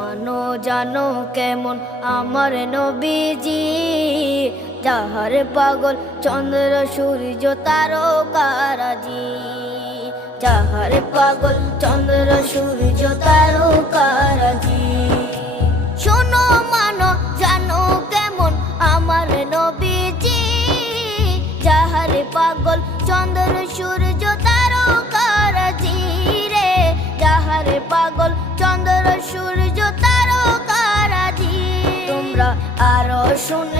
মানো জানো কেমন আমার নবীজি, যাহার পাগল চন্দ্র সূর্য তারকারাজি, যাহার পাগল চন্দ্র সূর্য তারকারাজি। শোনো মানো জানো কেমন আমার নবীজি, যাহার পাগল চন্দ্র সূর্য তারকারাজি রে, যাহার পাগল চন্দ্র সূর্য তারকারাজি। তোমরা আরো শুনে